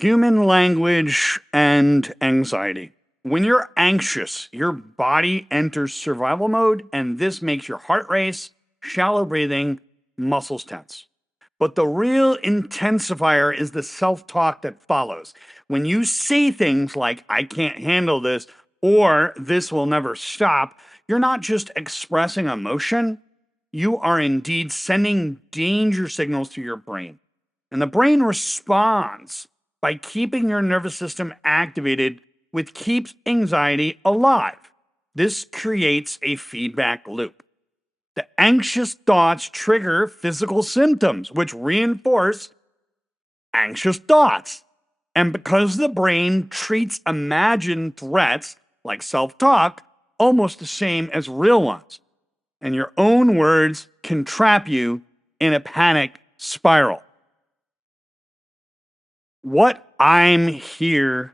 Human language and anxiety. When you're anxious, your body enters survival mode, and this makes your heart race, shallow breathing, muscles tense. But the real intensifier is the self talk that follows. When you say things like, I can't handle this, or this will never stop, you're not just expressing emotion, you are indeed sending danger signals to your brain. And the brain responds by keeping your nervous system activated, which keeps anxiety alive. This creates a feedback loop. The anxious thoughts trigger physical symptoms, which reinforce anxious thoughts. And because the brain treats imagined threats, like self talk, almost the same as real ones, and your own words can trap you in a panic spiral. What I'm here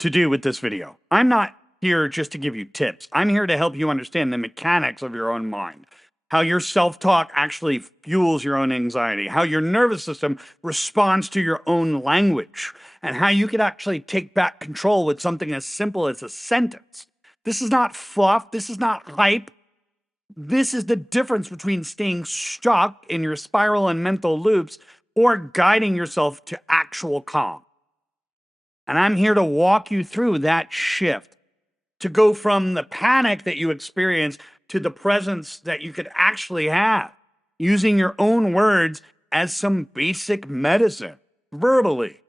to do with this video, I'm not here just to give you tips. I'm here to help you understand the mechanics of your own mind, how your self-talk actually fuels your own anxiety, how your nervous system responds to your own language, and how you can actually take back control with something as simple as a sentence. This is not fluff. This is not hype. This is the difference between staying stuck in your spiral and mental loops or guiding yourself to actual calm. And I'm here to walk you through that shift, to go from the panic that you experience to the presence that you could actually have, using your own words as some basic medicine, verbally.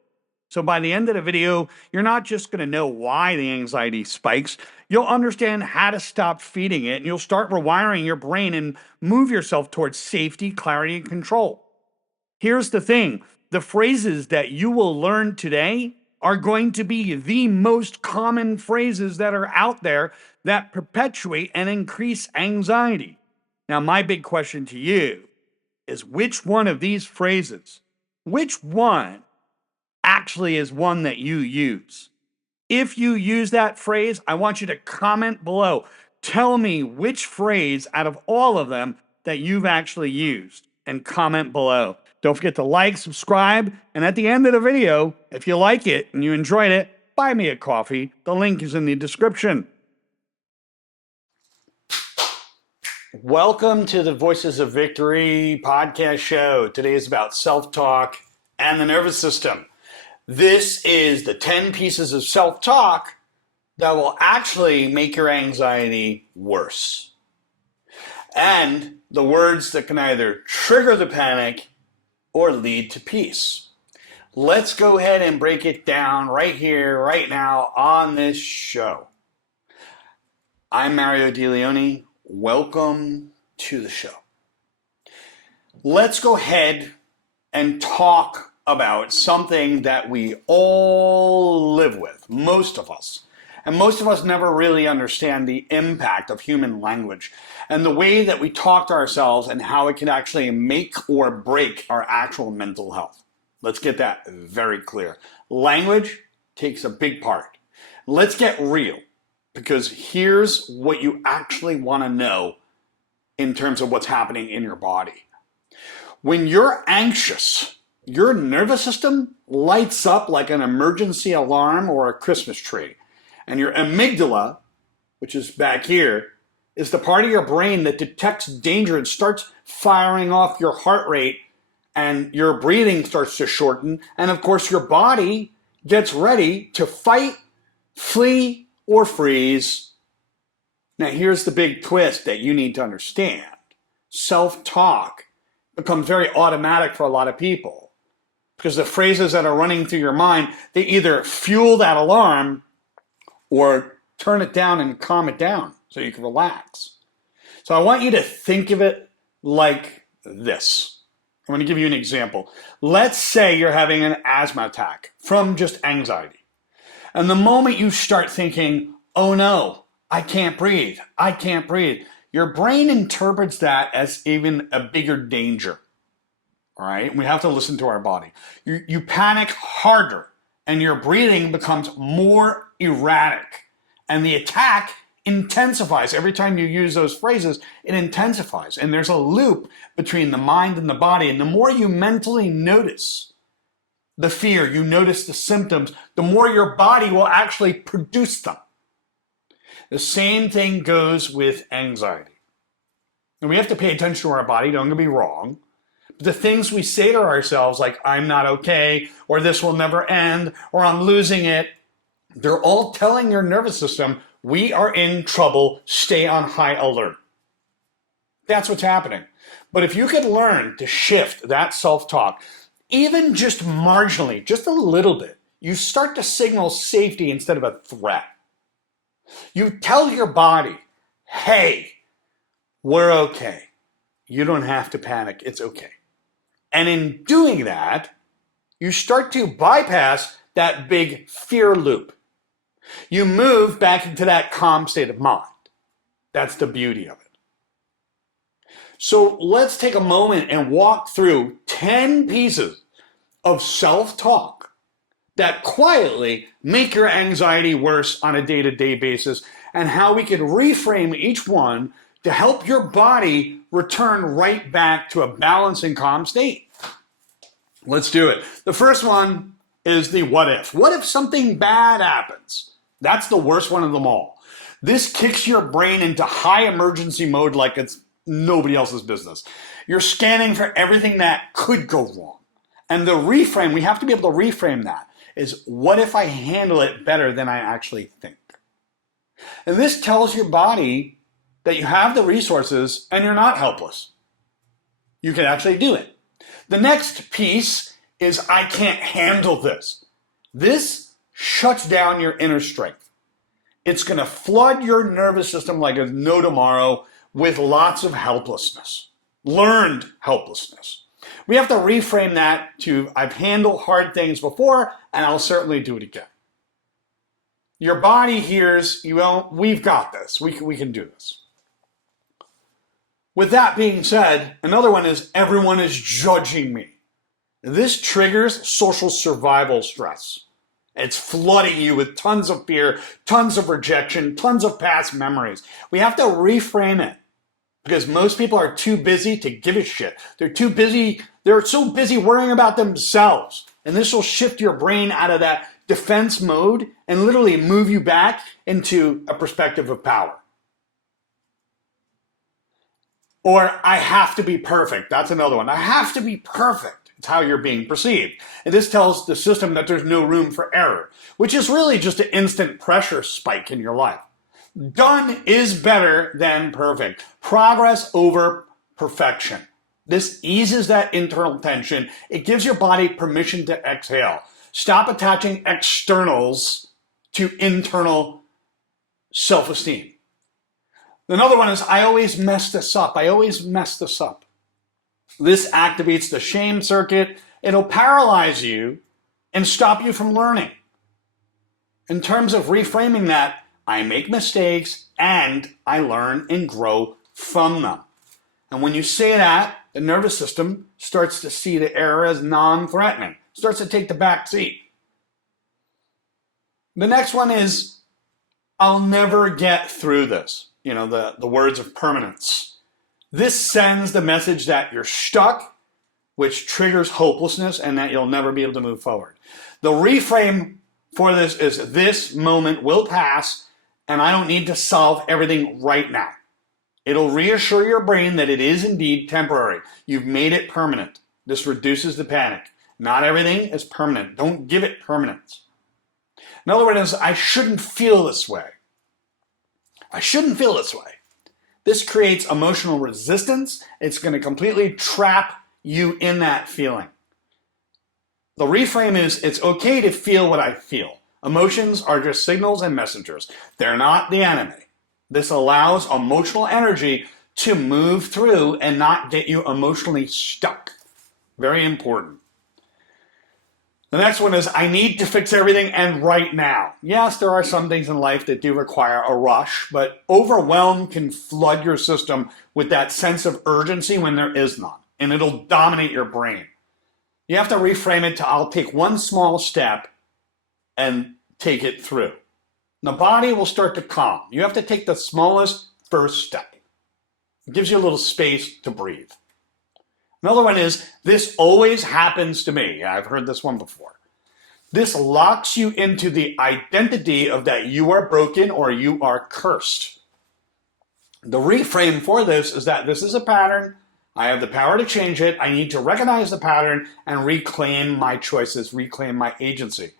So by the end of the video, you're not just going to know why the anxiety spikes, you'll understand how to stop feeding it, and you'll start rewiring your brain and move yourself towards safety, clarity, and control. Here's the thing. The phrases that you will learn today are going to be the most common phrases that are out there that perpetuate and increase anxiety. Now, my big question to you is, which one of these phrases, which one actually is one that you use? If you use that phrase, I want you to comment below. Tell me which phrase out of all of them that you've actually used, and comment below. Don't forget to like, subscribe, and at the end of the video, if you like it and you enjoyed it, buy me a coffee. The link is in the description. Welcome to the Voices of Victory podcast show. Today is about self-talk and the nervous system. This is the 10 pieces of self-talk that will actually make your anxiety worse. And the words that can either trigger the panic or lead to peace. Let's go ahead and break it down right here, right now on this show. I'm Mario DeLeone. Welcome to the show. Let's go ahead and talk about something that we all live with, most of us. And most of us never really understand the impact of human language and the way that we talk to ourselves and how it can actually make or break our actual mental health. Let's get that very clear. Language takes a big part. Let's get real, because here's what you actually want to know in terms of what's happening in your body. When you're anxious, your nervous system lights up like an emergency alarm or a Christmas tree. And your amygdala, which is back here, is the part of your brain that detects danger and starts firing off your heart rate, and your breathing starts to shorten. And of course, your body gets ready to fight, flee, or freeze. Now, here's the big twist that you need to understand. Self-talk becomes very automatic for a lot of people, because the phrases that are running through your mind, they either fuel that alarm or turn it down and calm it down so you can relax. So I want you to think of it like this. I'm going to give you an example. Let's say you're having an asthma attack from just anxiety. And the moment you start thinking, oh no, I can't breathe, your brain interprets that as even a bigger danger. All right? We have to listen to our body. You panic harder, and your breathing becomes more erratic. And the attack intensifies. Every time you use those phrases, it intensifies. And there's a loop between the mind and the body. And the more you mentally notice the fear, you notice the symptoms, the more your body will actually produce them. The same thing goes with anxiety. And we have to pay attention to our body, don't get me wrong. But the things we say to ourselves, like, I'm not okay, or this will never end, or I'm losing it, they're all telling your nervous system, we are in trouble, stay on high alert. That's what's happening. But if you could learn to shift that self-talk, even just marginally, just a little bit, you start to signal safety instead of a threat. You tell your body, hey, we're okay. You don't have to panic. It's okay. And in doing that, you start to bypass that big fear loop. You move back into that calm state of mind. That's the beauty of it. So let's take a moment and walk through 10 pieces of self-talk that quietly make your anxiety worse on a day-to-day basis, and how we can reframe each one to help your body return right back to a balanced and calm state. Let's do it. The first one is the what if. What if something bad happens? That's the worst one of them all. This kicks your brain into high emergency mode like it's nobody else's business. You're scanning for everything that could go wrong. And the reframe, we have to be able to reframe that, is what if I handle it better than I actually think? And this tells your body that you have the resources and you're not helpless. You can actually do it. The next piece is I can't handle this. This shuts down your inner strength. It's going to flood your nervous system like there's no tomorrow with lots of helplessness, learned helplessness. We have to reframe that to, I've handled hard things before, and I'll certainly do it again. Your body hears, we've got this. We can do this. With that being said, another one is everyone is judging me. This triggers social survival stress. It's flooding you with tons of fear, tons of rejection, tons of past memories. We have to reframe it. Because most people are too busy to give a shit. They're so busy worrying about themselves. And this will shift your brain out of that defense mode and literally move you back into a perspective of power. Or I have to be perfect. That's another one. I have to be perfect. It's how you're being perceived. And this tells the system that there's no room for error, which is really just an instant pressure spike in your life. Done is better than perfect. Progress over perfection. This eases that internal tension. It gives your body permission to exhale. Stop attaching externals to internal self-esteem. Another one is, I always mess this up. I always mess this up. This activates the shame circuit. It'll paralyze you and stop you from learning. In terms of reframing that, I make mistakes and I learn and grow from them. And when you say that, the nervous system starts to see the error as non-threatening, starts to take the back seat. The next one is, I'll never get through this. The words of permanence. This sends the message that you're stuck, which triggers hopelessness and that you'll never be able to move forward. The reframe for this moment will pass, and I don't need to solve everything right now. It'll reassure your brain that it is indeed temporary. You've made it permanent. This reduces the panic. Not everything is permanent. Don't give it permanence. Another one is, I shouldn't feel this way. I shouldn't feel this way. This creates emotional resistance. It's going to completely trap you in that feeling. The reframe is, it's okay to feel what I feel. Emotions are just signals and messengers. They're not the enemy. This allows emotional energy to move through and not get you emotionally stuck. Very important. The next one is, I need to fix everything and right now. Yes, there are some things in life that do require a rush, but overwhelm can flood your system with that sense of urgency when there is none, and it'll dominate your brain. You have to reframe it to, I'll take one small step and take it through. The body will start to calm. You have to take the smallest first step. It gives you a little space to breathe. Another one is, this always happens to me. I've heard this one before. This locks you into the identity of that you are broken or you are cursed. The reframe for this is that this is a pattern. I have the power to change it. I need to recognize the pattern and reclaim my choices, reclaim my agency.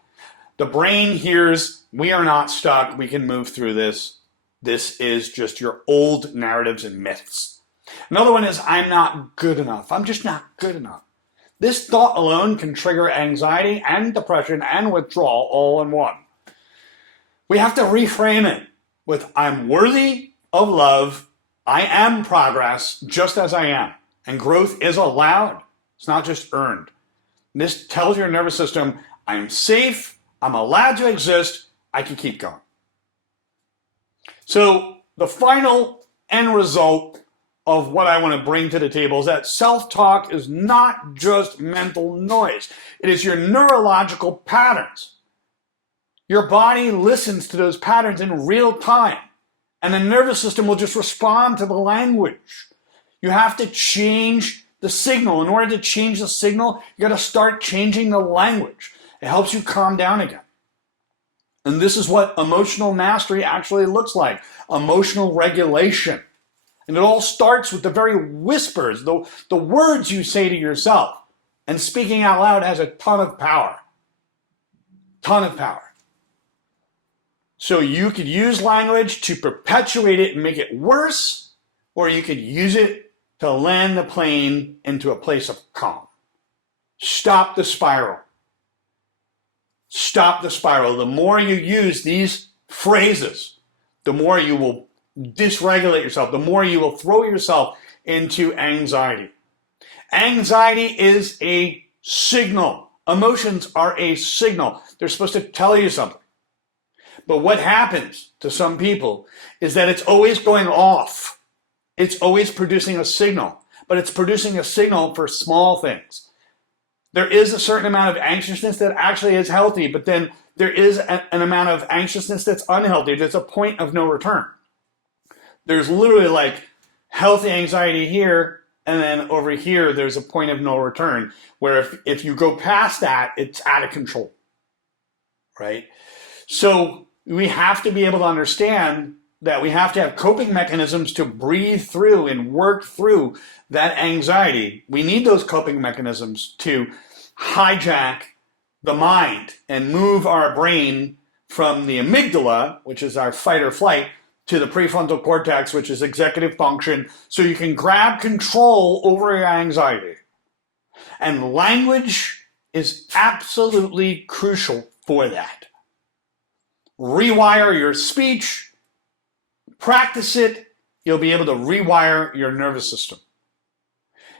The brain hears, we are not stuck. We can move through this. This is just your old narratives and myths. Another one is, I'm not good enough. I'm just not good enough. This thought alone can trigger anxiety and depression and withdrawal all in one. We have to reframe it with, I'm worthy of love. I am progress just as I am. And growth is allowed. It's not just earned. This tells your nervous system, I'm safe. I'm allowed to exist. I can keep going. So the final end result of what I want to bring to the table is that self-talk is not just mental noise. It is your neurological patterns. Your body listens to those patterns in real time, and the nervous system will just respond to the language. You have to change the signal. In order to change the signal, you got to start changing the language. It helps you calm down again. And this is what emotional mastery actually looks like. Emotional regulation. And it all starts with the very whispers, the words you say to yourself. And speaking out loud has a ton of power. Ton of power. So you could use language to perpetuate it and make it worse, or you could use it to land the plane into a place of calm. Stop the spiral. Stop the spiral. The more you use these phrases, the more you will dysregulate yourself, the more you will throw yourself into anxiety. Anxiety is a signal. Emotions are a signal. They're supposed to tell you something. But what happens to some people is that it's always going off. It's always producing a signal, but it's producing a signal for small things. There is a certain amount of anxiousness that actually is healthy, but then there is an amount of anxiousness that's unhealthy. There's a point of no return. There's literally like healthy anxiety here, and then over here, there's a point of no return, where if you go past that, it's out of control, right? So we have to be able to understand that we have to have coping mechanisms to breathe through and work through that anxiety. We need those coping mechanisms to hijack the mind and move our brain from the amygdala, which is our fight or flight, to the prefrontal cortex, which is executive function, so you can grab control over your anxiety. And language is absolutely crucial for that. Rewire your speech, practice it, you'll be able to rewire your nervous system.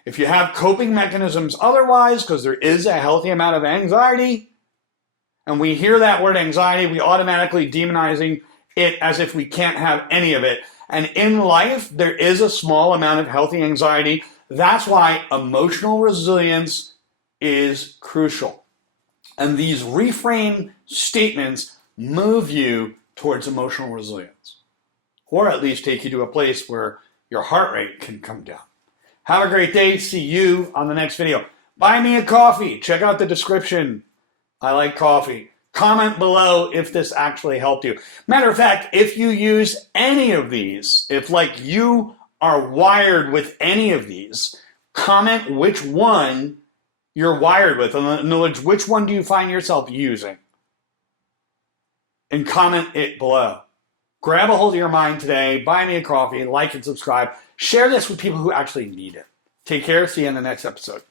If you have coping mechanisms otherwise, because there is a healthy amount of anxiety, and we hear that word anxiety, we automatically demonizing it as if we can't have any of it. And in life, there is a small amount of healthy anxiety. That's why emotional resilience is crucial. And these reframe statements move you towards emotional resilience, or at least take you to a place where your heart rate can come down. Have a great day. See you on the next video. Buy me a coffee. Check out the description. I like coffee. Comment below if this actually helped you. Matter of fact, if you use any of these, if like you are wired with any of these, comment which one you're wired with. In other words, which one do you find yourself using? And comment it below. Grab a hold of your mind today. Buy me a coffee. Like and subscribe. Share this with people who actually need it. Take care. See you in the next episode.